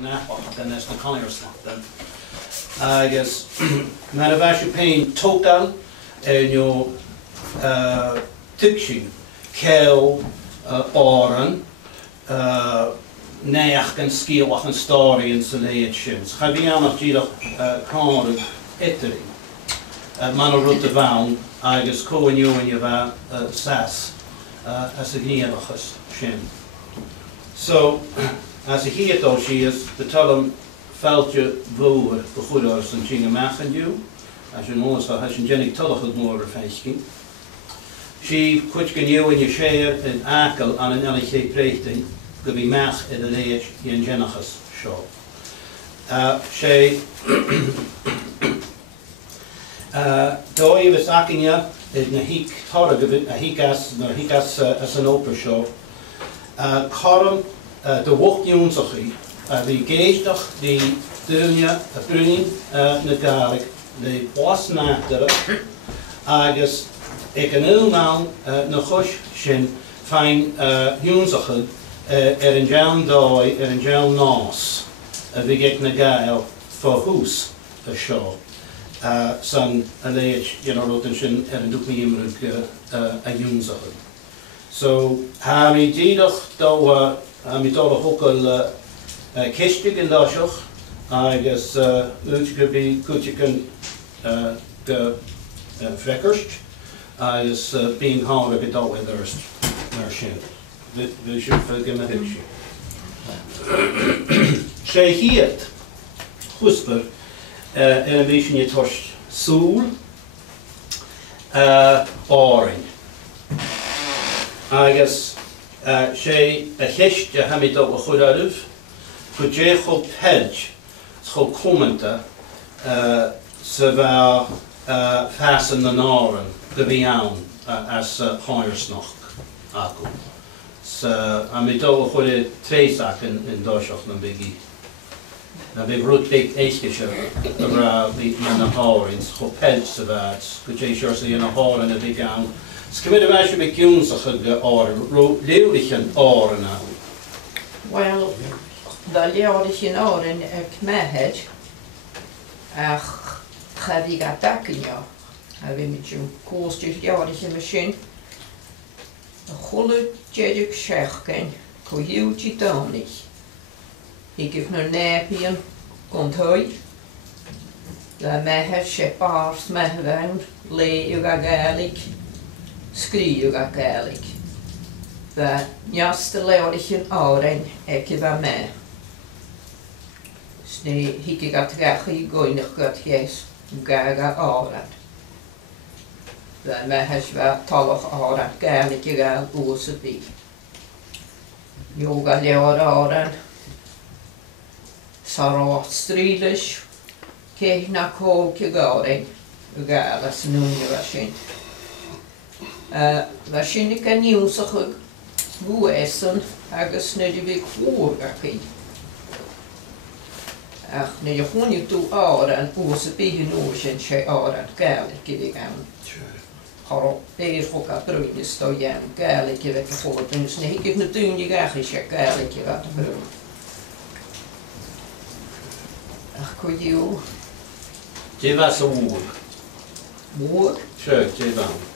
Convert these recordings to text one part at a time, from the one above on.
Napach gan nes na Connersloch. Agus mar a bheith pein total in tuigsing ceol áran neach gan scíalach an stóí in sa léad sin. Cha bhí annach díadach cáir itering man a rut a bhain agus cóinniuin a bheith sas as a gníalachas sin. So, as a hiadó si is, the talm fáilte bhuair go chuidir san tíng amachchanniu, as you know, so has an genig tullachad mór feiscin. Si chuit gniuin i séir in acal an an eliche préchting go bhí meach in a léis i an genachas seo. Sé dóibh is acinne na híc thora go bhí a hícas as an óper seo. Choram de wochtniúnsachaí a bhí géisteach dí dúine a brúin na Gaelic le bás náchtara agus ag an ilnán na chus sin féin hiúnsachaid an dean dói an dean nás a bhí ag na Gael fá hús a seo san a léid rotan sin an dúchnaí imrúd a hiúnsachaid. So, ha mi díadach dó mi dóla hócail ceistig in dáiseach agus úte go bhí cúteacin go freckarst agus bíon hára go dóidirst mar sin. Bhí siú fil na hiic sin. Sé hiad chuspar an bhí sin tost súl áring. Agus sé a cheist a hamid ó a chudarh go dé cho peld cho comanta sa bheith fesan na náran go bhí ann as háirsnach acu. Sa hamid ó a chuir tréach in dáiseach na bigí. Na bhí rút big éisciise a bhra bhí na háirins cho peld sa bheith go dé seir sa na háran a bhí ann. Skimid a bheith me ciúnsach go áran, léirichan áran á. Well, da léirichan áran ag mehead ach chadí ga dacinio a bhí mit sin cóstíh léirichan me sin a chola déidir seachcain go hiútí dánig I gif na népian gontóid le mehead sé bárs mehead léú a Gaelic Scríú a Gaelic. Bheit neasta léirichan árainn ag I bheith me. Sné hiici gat gachaí goinach gat ghéis gaga árainn. Bheit meheis bheith talach árainn Gaelic I gael ús a bí. Jóga leor árainn. Sarát strílis céith na cóg I gárainn a gael as núne bheith sin. Bheit sin I níúsach bhuaesan agus na bhí chóir gachaí. Ach na chuinniú tú árainn ús a bí nó sin sé árainn Gaelic I bhí ann. Har béir fog a brúnis do dhéan Gaelic I bheith a chóirúnis na hiigh na dúine gachaí sé Gaelic I bheith a brún. Ach go dú. Dé bheith sa bhúr. Bhúr? Sure, dé bheith.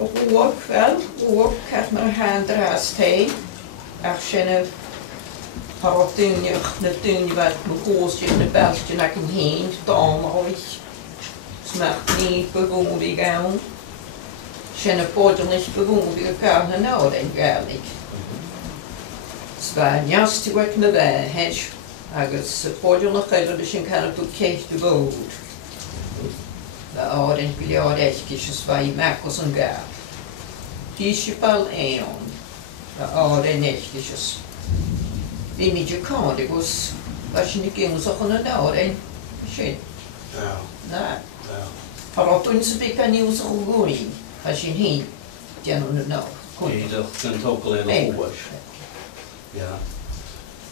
O bhúr, wel, bhúr ceart mar a hándar as té ach sin har dúineach na dúine bheith na góstíach na beltíach ag an héin dámáid smach ní bhúr I gán. Sin a bóidirnis bhúr I gael na nárainn Gaelic. Sbá neastú ag na bheith agus bóidirnach éidir sin canna tú céist bhúr. The árainn go leor éiscis is bhí meachchas an gael. Dísipal éon the árainn éiscis. Bhí míidir cád agus bheith sin I gcúnsaach an an árainn sin. Na. Har tún sa bhí can níúsach an gúin a sin hí deanú na ná. Íadach gan tócail é na húis.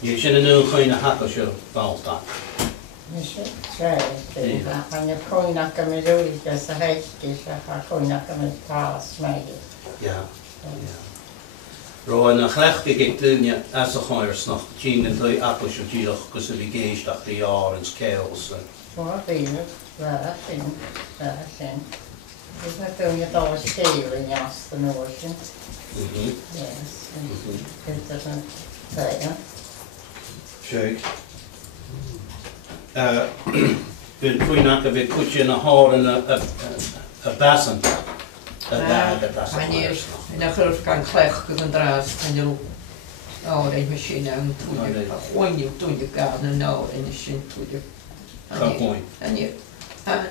Ní sin an nún chuoine hacha seo báilta. Nishe, try. When you coin up a middle, there's a height, a coin up a pass, maybe. Yeah. Roan a chlechtig ik dunne as a choirs nog tien en twee appels of die nog kus we geest dat de jaar en scales. Waar ben je? Waar zijn? Waar zijn? Dus dan kun je het al schelen in de noorden. Yes. Het is een tijd. Check. Toen ik weer kutje in de haar en een bassen. Wanneer en dan geloof ik aan klecht en draad en je die machine en toen je gewoon je toen je gaat en nou en je zin toen je en je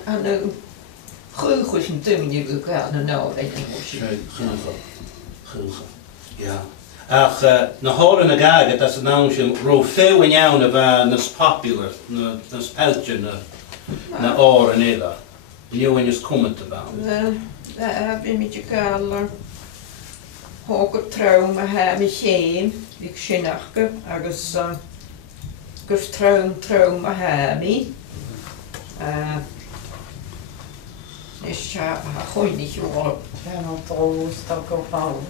aan de geugels en toen je gaat en nou en je machine. Geugen. Ja. Ach, na haar en de gaget dat is nou zo'n ro veel in jou naar is popular, naar speltje naar oor en illa. Nieuw en is komen te bouwen. Heb je met je kaler hoge trauma hebben geen ik zinachke agus gus trauma hebben is ja gewoon niet hoor En dan trouwens ook op al.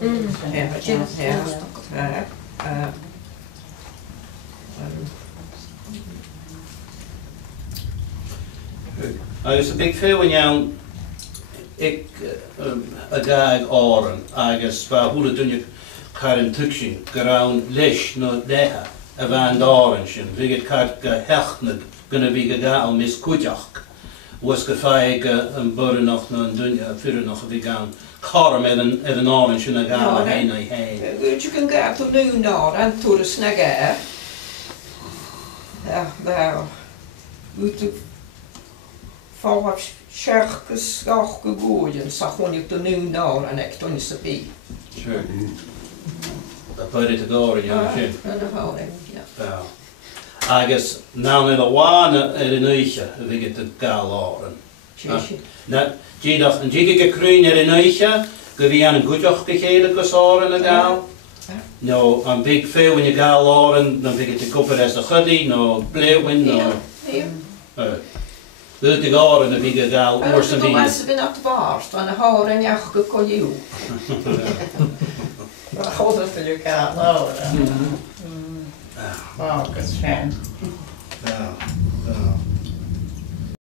Is een big veel in jou. Ik gaag oren, agus hoe doen je karen tuksing, geraun lish no deha, van oren, wie het kart gehechtnet, kunnen we gegaan mis kutjach, was gefaig een boeren nog een dunja, vuren nog we gaan, kar met een oren, en gaan heen. Je kan gaan tot nu naar en tot de snagger. Ja, daar moet je van Scherkes gauke gooien, zag gewoon je toen nu naar en ik toen is het bij. Sure. Dat put it to go in ja. Ja, dat hou ik, ja. Agus, nou net de wane in een uurtje, we get het galoren. Nou, die dacht, en die gekruin in een uurtje, kun je aan een goedjach gegeven gezoren en gal. Nou, een big veel in je galoren, dan vind je de koppen als de guddy, nou, bleeuwen, nou. Wil ik al en wie gegaan oors en wie. Mensen zijn op de baas, van de haar en ja, gekojuw. Maar God is voor je kaal houden. Wow, dat is fijn.